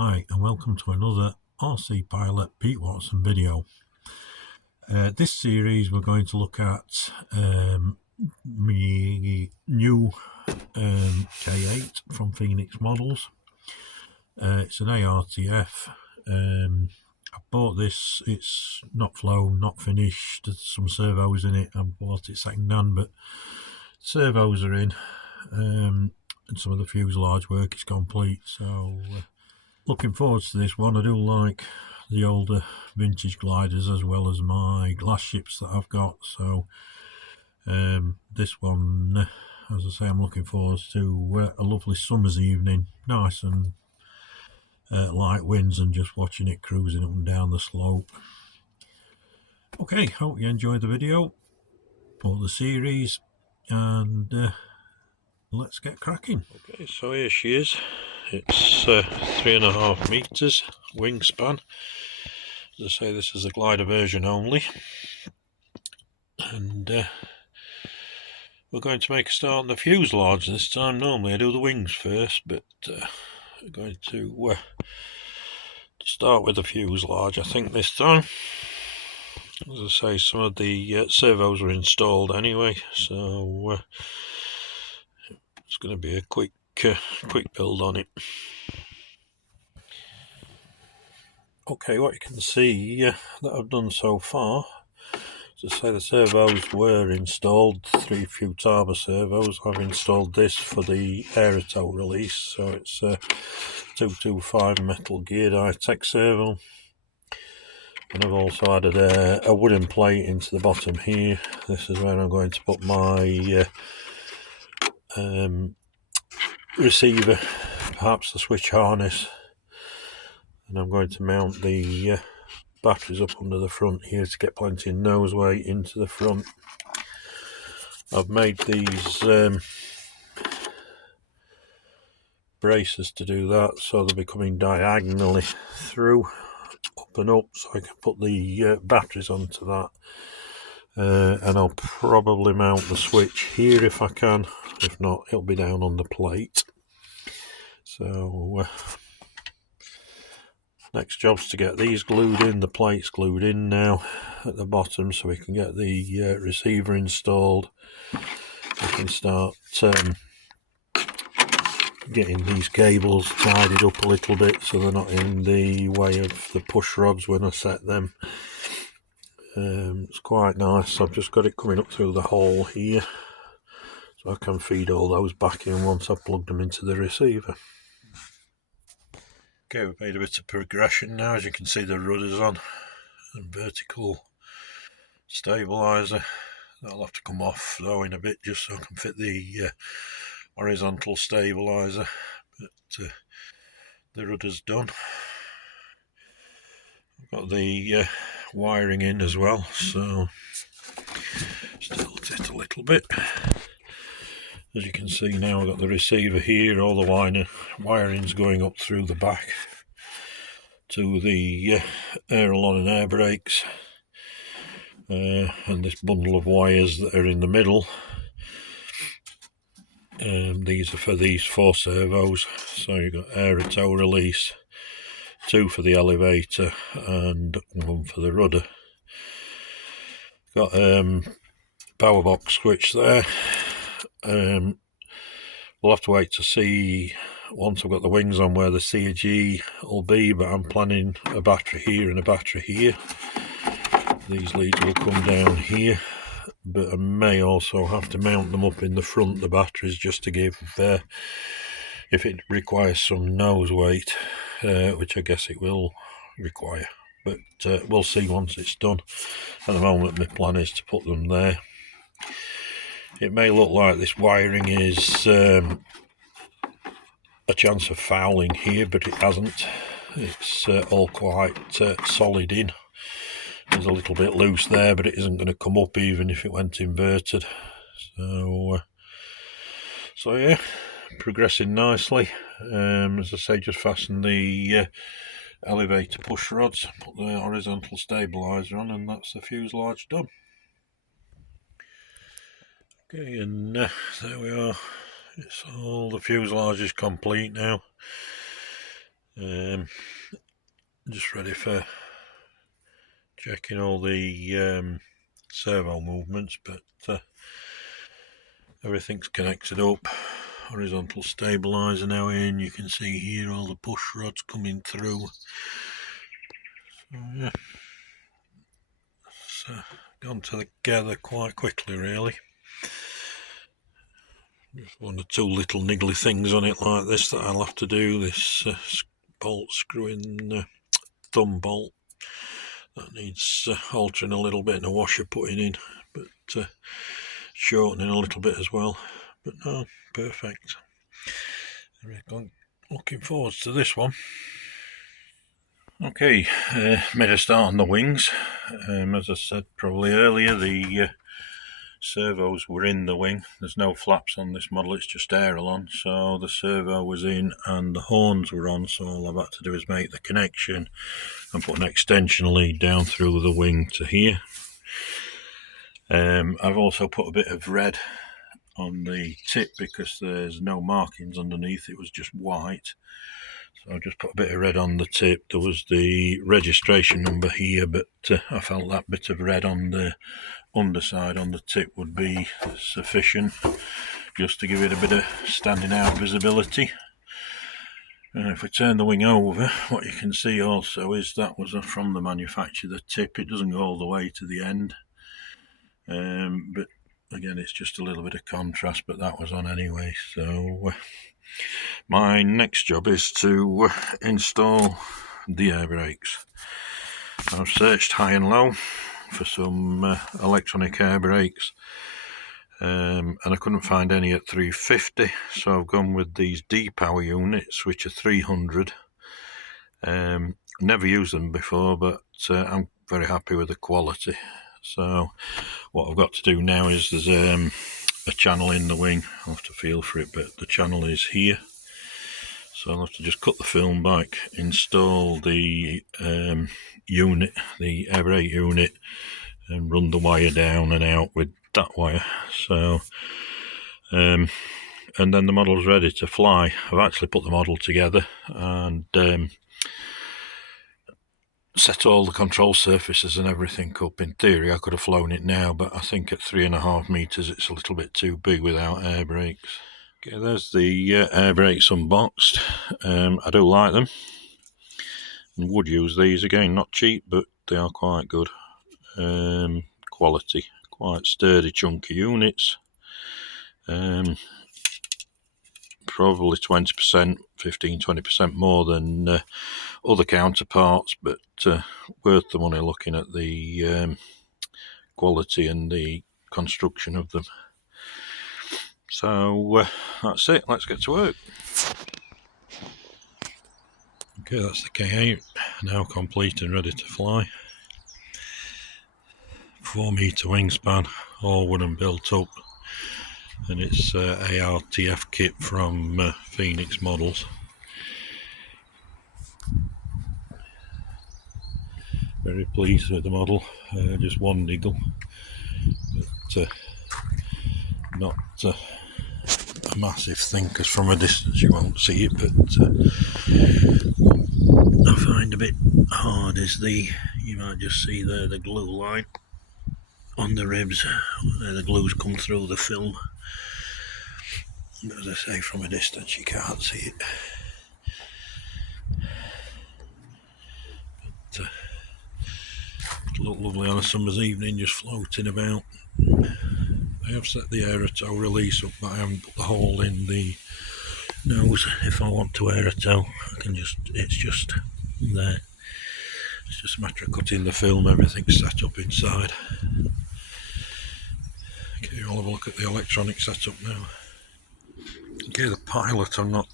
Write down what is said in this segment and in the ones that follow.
Hi and welcome to another RC Pilot Pete Watson video. This series we're going to look at my new K8 from Phoenix Models. It's an ARTF. I bought this, it's not flown, not finished, there's some servos in it. I bought it second hand, but servos are in, and some of the fuselage work is complete, so looking forward to this one. I do like the older vintage gliders as well as my glass ships that I've got, so this one, as I say, I'm looking forward to a lovely summer's evening, nice and light winds, and just watching it cruising up and down the slope. Okay, hope you enjoyed the video or the series, and let's get cracking. Okay, so here she is. It's 3.5 meters wingspan. As I say, this is a glider version only, and we're going to make a start on the fuselage this time. Normally I do the wings first, but we're going to start with the fuselage, I think, this time. As I say, some of the servos are installed anyway, so it's going to be a quick build on it. Okay, what you can see that I've done so far, as I say, the servos were installed, 3 Futaba servos. I've installed this for the aerotow release, so it's a 225 metal geared high-tech servo. And I've also added a wooden plate into the bottom here. This is where I'm going to put my receiver, perhaps the switch harness, and I'm going to mount the batteries up under the front here to get plenty of nose weight into the front. I've made these braces to do that, so they'll be coming diagonally through, up and up, so I can put the batteries onto that. And I'll probably mount the switch here if I can. If not, it'll be down on the plate. So next job's to get these glued in, the plates glued in now at the bottom, so we can get the receiver installed. We can start getting these cables tidied up a little bit so they're not in the way of the push rods when I set them. It's quite nice. I've just got it coming up through the hole here, so I can feed all those back in once I've plugged them into the receiver. Okay, we've made a bit of progression now. As you can see, the rudder's on and vertical stabilizer. That'll have to come off though in a bit, just so I can fit the horizontal stabilizer, but the rudder's done. I've got the wiring in as well, so just tilt it a little bit. As you can see now, I've got the receiver here, all the wiring's going up through the back to the aileron and air brakes, and this bundle of wires that are in the middle, these are for these 4 servos. So you've got aerotow release, 2 for the elevator and 1 for the rudder. Got power box switch there. We'll have to wait to see once I've got the wings on where the CG will be, but I'm planning a battery here and a battery here. These leads will come down here, but I may also have to mount them up in the front, the batteries, just to give if it requires some nose weight, which I guess it will require, but we'll see once it's done. At the moment my plan is to put them there. It may look like this wiring is a chance of fouling here, but it hasn't. It's all quite solid in. There's a little bit loose there, but it isn't going to come up even if it went inverted. So yeah, progressing nicely. As I say, just fasten the elevator push rods, put the horizontal stabilizer on, and that's the fuselage done. Okay, and there we are. It's all the fuselage is complete now. Just ready for checking all the servo movements, but everything's connected up. Horizontal stabilizer now in. You can see here all the push rods coming through. So yeah, it's gone together quite quickly, really. Just one or two little niggly things on it like this that I'll have to do. This bolt screwing thumb bolt that needs altering a little bit and a washer putting in, but shortening a little bit as well. But no, perfect. Looking forward to this one. Okay, made a start on the wings. As I said probably earlier, the servos were in the wing. There's no flaps on this model, it's just aileron, so the servo was in and the horns were on, so all I've had to do is make the connection and put an extension lead down through the wing to here. I've also put a bit of red on the tip because there's no markings underneath, it was just white. So I just put a bit of red on the tip. There was the registration number here, but I felt that bit of red on the underside on the tip would be sufficient just to give it a bit of standing out visibility. If we turn the wing over, what you can see also is that was from the manufacturer, the tip. It doesn't go all the way to the end, but again it's just a little bit of contrast, but that was on anyway. So my next job is to install the air brakes. I've searched high and low for some electronic air brakes, and I couldn't find any at 350, so I've gone with these depower units which are 300. Never used them before, but I'm very happy with the quality. So what I've got to do now is there's a channel in the wing. I'll have to feel for it, but the channel is here, so I'll have to just cut the film back, install the unit, the air brake unit, and run the wire down and out with that wire. So and then the model's ready to fly. I've actually put the model together and set all the control surfaces and everything up. In theory I could have flown it now, but I think at 3.5 meters it's a little bit too big without air brakes. Okay, there's the air brakes unboxed. I do like them and would use these again. Not cheap, but they are quite good quality, quite sturdy chunky units. Probably 20%, 15-20% more than other counterparts, but worth the money looking at the quality and the construction of them. So that's it, let's get to work. Okay, that's the K8 now complete and ready to fly. 4 meter wingspan, all wooden built up, and it's ARTF kit from Phoenix Models. Very pleased with the model. Just one niggle, but not a massive thing, because from a distance you won't see it, but I find a bit hard is you might just see there the glue line on the ribs, where the glue's come through the film. But as I say, from a distance you can't see it. But it looked lovely on a summer's evening, just floating about. I have set the aerotow release up, but I haven't put the hole in the nose. If I want to aerotow, I can it's just there. It's just a matter of cutting the film, everything's set up inside. Okay, I'll have a look at the electronic setup now. Okay, the pilot, I'm not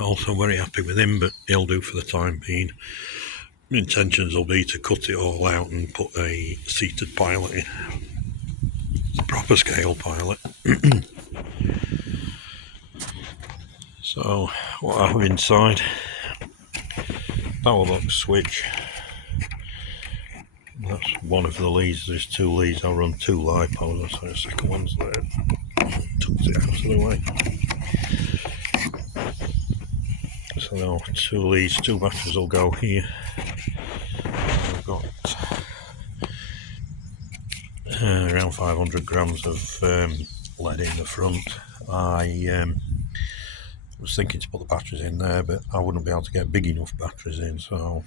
also very happy with him, but he'll do for the time being. My intentions will be to cut it all out and put a seated pilot in. It's a proper scale pilot. So, what I have inside, power box switch. That's one of the leads. There's 2 leads. I'll run 2 lipos, so the second one's there. Tucked it out of the way. So two batteries will go here. I've got around 500 grams of lead in the front. I was thinking to put the batteries in there, but I wouldn't be able to get big enough batteries in, so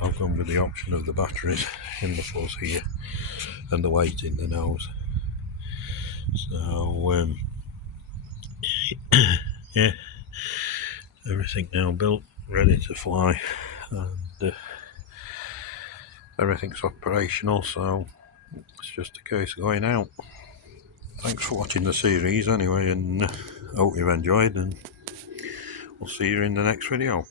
I've gone with the option of the batteries in the fuzz here and the weight in the nose. So yeah, everything now built, ready to fly, and everything's operational, so it's just a case of going out. Thanks for watching the series anyway, and hope you've enjoyed, and we'll see you in the next video.